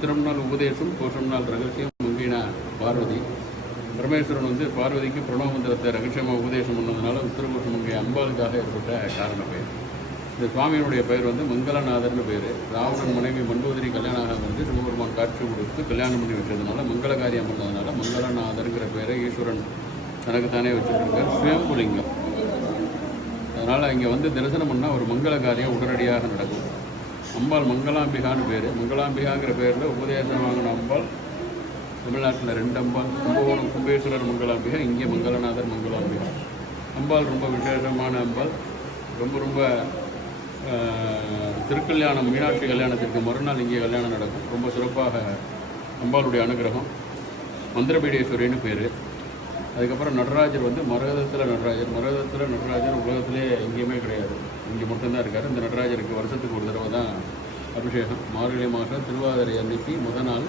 உத்திரம் நாள் உபதேசம் கோஷம் நாள் ரகசியம் மங்கினா பார்வதி. பரமேஸ்வரன் வந்து பார்வதிக்கு பிரணவ மந்திரத்தை ரகசியமாக உபதேசம் பண்ணதுனால உத்தரகோஷம் மங்கை அம்பாளுக்காக ஏற்பட்ட காரண பெயர். இந்த சுவாமியினுடைய பெயர் வந்து மங்களநாதர்னு பேர் ராவணன் மனைவி மண்டோதரி கல்யாணம் வந்து சிவபெருமான் காட்சி கொடுத்து கல்யாணம் பண்ணி வச்சதுனால மங்கள காரியம் பண்ணதுனால மங்களநாதருங்கிற பேரை ஈஸ்வரன் தனக்குத்தானே வச்சுருக்கார். சுயம்புலிங்கம் அதனால் இங்கே வந்து தரிசனம் பண்ணால் ஒரு மங்கள காரியம் உடனடியாக நடக்கும். அம்பாள் மங்களாம்பிகான்னு பேர். மங்களாம்பிகாங்கிற பேரில் உபதேசம் வாங்கின அம்பாள் தமிழ்நாட்டில் ரெண்டு அம்பாள் கும்பகோணம் கும்பேஸ்வரர் மங்களாம்பிகா இங்கே மங்களநாதர் மங்களாம்பிகா. அம்பாள் ரொம்ப விசேஷமான அம்பாள். ரொம்ப ரொம்ப திருக்கல்யாணம் மீனாட்சி கல்யாணத்திற்கு மறுநாள் இங்கே கல்யாணம் நடக்கும். ரொம்ப சிறப்பாக அம்பாளுடைய அனுகிரகம். மந்திரபீடேஸ்வரின்னு பேர். அதுக்கப்புறம் நடராஜர் வந்து மரகதத்தில் நடராஜர். மரகதத்தில் நடராஜர் உலகத்திலே எங்கேயுமே கிடையாது. இங்கே மட்டும்தான் இருக்கார். இந்த நடராஜருக்கு வருஷத்துக்கு ஒரு தடவை தான் அபிஷேகம் மார்கழி மாதம் திருவாதிரை அன்னைக்கு முத நாள்.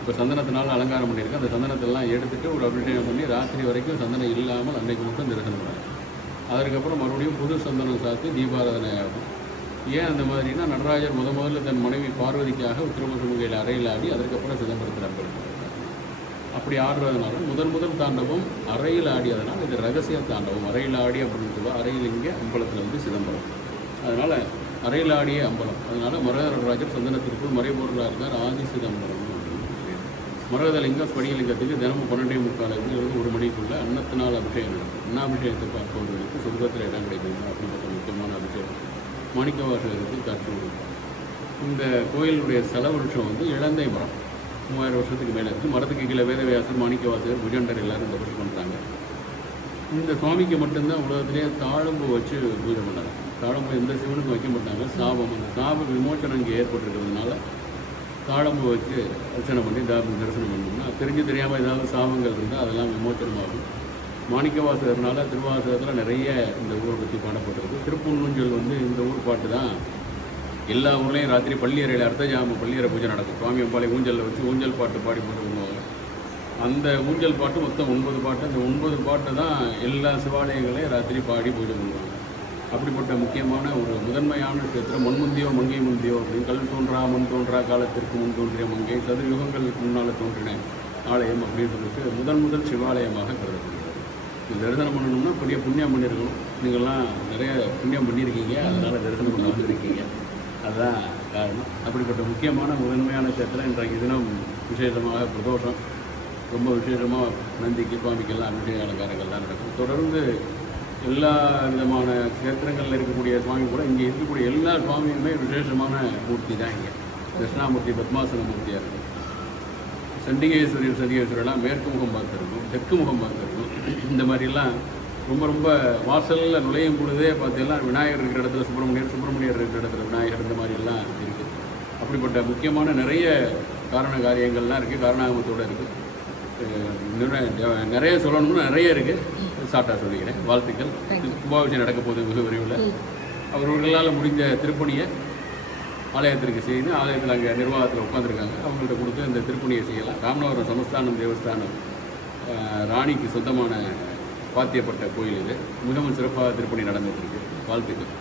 இப்போ சந்தனத்தினால அலங்காரம் பண்ணியிருக்கேன். அந்த சந்தனத்தெல்லாம் எடுத்துகிட்டு ஒரு அபிஷேகம் பண்ணி ராத்திரி வரைக்கும் சந்தனம் இல்லாமல் அன்னைக்கு மட்டும் தரிசனம் பண்ணாங்க அதற்கப்புறம் மறுபடியும் புது சந்தனம் சாத்தி தீபாராதனை ஆகும். ஏன் அந்த மாதிரினா நடராஜர் முத முதல்ல தன் மனைவி பார்வதிக்காக உத்திரமுகமுகையில் அறையில் ஆடி அதற்கப்புறம் சிதம்பரத்தில் அப்படி ஆடுறதுனால முதன் முதல் தாண்டவம் அறையில் ஆடியதுனால் இது ரகசிய தாண்டவம். அறையில் ஆடி அப்படின்னு சொல்லுவோம் அறையில் இங்கே அம்பலத்தில் வந்து சிதம்பரம். அதனால் அரையிலாடிய அம்பலம். அதனால் மரகதராஜர் சந்தனத்திற்குள் மறைபொருளாக இருந்தார் ஆதி சிதம்பரம் மரகதலிங்கம் ஸ்படிகலிங்கத்துக்கு தினமும் பன்னெண்டே முக்காலிருந்து ஒரு மணிக்குள்ளே அன்னத்தினால் அபிஷேகம் நடக்கும். அன்னாபிஷேகத்தை பார்ப்பவர்களுக்கு சொர்க்கத்தில் இடம் கிடைக்கும் அப்படிப்பட்ட முக்கியமான அபிஷேகம். மாணிக்க வாசகருக்கு காட்சி கொடுக்கும். இந்த கோயிலுடைய செலவருஷம் வந்து இளந்தை மரம். மூவாயிரம் வருஷத்துக்கு மேலே இருக்குது மரத்துக்கு கீழே வேதவியாசர் மாணிக்க வாசகர் புஜண்டர் எல்லாரும் இந்த பூஜை பண்ணுறாங்க இந்த சுவாமிக்கு மட்டும்தான் உலகத்திலே தாழம்பு வச்சு பூஜை பண்ணாங்க தாழம்பூ எந்த சிவனுக்கும் வைக்க மாட்டாங்க. சாபம் அந்த சாப விமோச்சனம் இங்கே ஏற்பட்டிருக்கிறதுனால தாழம்பூ வச்சு அர்ச்சனை பண்ணி தா- தரிசனம் பண்ணோம்னா தெரிஞ்சு தெரியாமல் ஏதாவது சாபங்கள் இருந்தால் அதெல்லாம் விமோச்சனமாகும். மாணிக்கவாசகர்னால திருவாசகத்தில் நிறைய இந்த ஊரை பற்றி பாடப்பட்டிருக்கு. திருப்புன்னூஞ்சல் வந்து இந்த ஊர் பாட்டு தான். எல்லா ஊர்லேயும் ராத்திரி பள்ளியறையில் அர்த்தஜாம பள்ளியறை பூஜை நடக்கும். சுவாமி அம்பாளை ஊஞ்சலில் வச்சு ஊஞ்சல் பாட்டு பாடி போட்டு பண்ணுவாங்க அந்த ஊஞ்சல் பாட்டு மொத்தம் ஒன்பது பாட்டு. அந்த ஒன்பது பாட்டு தான் எல்லா சிவாலயங்களையும் ராத்திரி பாடி பூஜை பண்ணுவாங்க. அப்படிப்பட்ட முக்கியமான ஒரு முதன்மையான கஷேத்திரம் மண்முந்தியோ மங்கை முந்தியோ அப்படின்னு கல் தோன்றா முன் தோன்றா காலத்திற்கு முன் தோன்றிய மங்கை சதுர்யுகங்களுக்கு முன்னால் தோன்றின ஆலயம் அப்படின்னு சொல்லிட்டு முதன் முதல் சிவாலயமாக கருதப்படுகிறது. இது தரிசனம் பண்ணணும்னா பெரிய புண்ணியம் பண்ணியிருக்கணும் நீங்கள்லாம் நிறைய புண்ணியம் பண்ணியிருக்கீங்க அதனால் தரிசனம் பண்ண வந்திருக்கீங்க. அதுதான் காரணம். அப்படிப்பட்ட முக்கியமான முதன்மையான கஷேத்திரம் இன்றைக்கு தினம் விசேஷமாக பிரதோஷம். ரொம்ப விசேஷமாக நந்திக்கு சுவாமிக்கெல்லாம் அபிஷேக அலங்காரங்கள்லாம் நடக்கும். தொடர்ந்து எல்லா விதமான க்ஷேத்திரங்களில் இருக்கக்கூடிய சுவாமி கூட இங்கே இருக்கக்கூடிய எல்லா சுவாமியுமே விசேஷமான மூர்த்தி தான் இங்கே. தட்சிணாமூர்த்தி பத்மாசன மூர்த்தியாக இருக்கும். சண்டிகேஸ்வரியர் சண்டிகேஸ்வரெல்லாம் மேற்கு முகம் பார்த்துருக்கும் தெற்கு முகம் பார்த்துருக்கும். இந்த மாதிரிலாம் ரொம்ப ரொம்ப வாசலில் நுழையும் பொழுதே பார்த்தீங்கன்னா விநாயகர் இருக்கிற இடத்துல சுப்பிரமணியர் சுப்பிரமணியர் இருக்கிற இடத்துல விநாயகர் இந்த மாதிரிலாம் இருக்குது அப்படிப்பட்ட முக்கியமான நிறைய காரண காரியங்கள்லாம் இருக்குது காரணாகமத்தோடு இருக்குது நிறைய- நிறைய சொல்லணும்னு நிறைய இருக்குது ஷார்ட்டாக சொல்லிக்கிறேன் வாழ்த்துக்கள். கும்பாபிஷேகம் நடக்க போகுது மிக விரைவில் அவர்களால் முடிஞ்ச திருப்பணியை ஆலயத்திற்கு செய்து ஆலயத்தில் அங்கே நிர்வாகத்தில் உட்காந்துருக்காங்க அவங்கள்ட்ட கொடுத்து இந்த திருப்பணியை செய்யலாம். ராமநாதபுரம் சமஸ்தானம் தேவஸ்தானம் ராணிக்கு சொந்தமான பாத்தியப்பட்ட கோயில் இது. மிகவும் சிறப்பாக திருப்பணி நடந்துகிட்டு இருக்கு. வாழ்த்துக்கள்.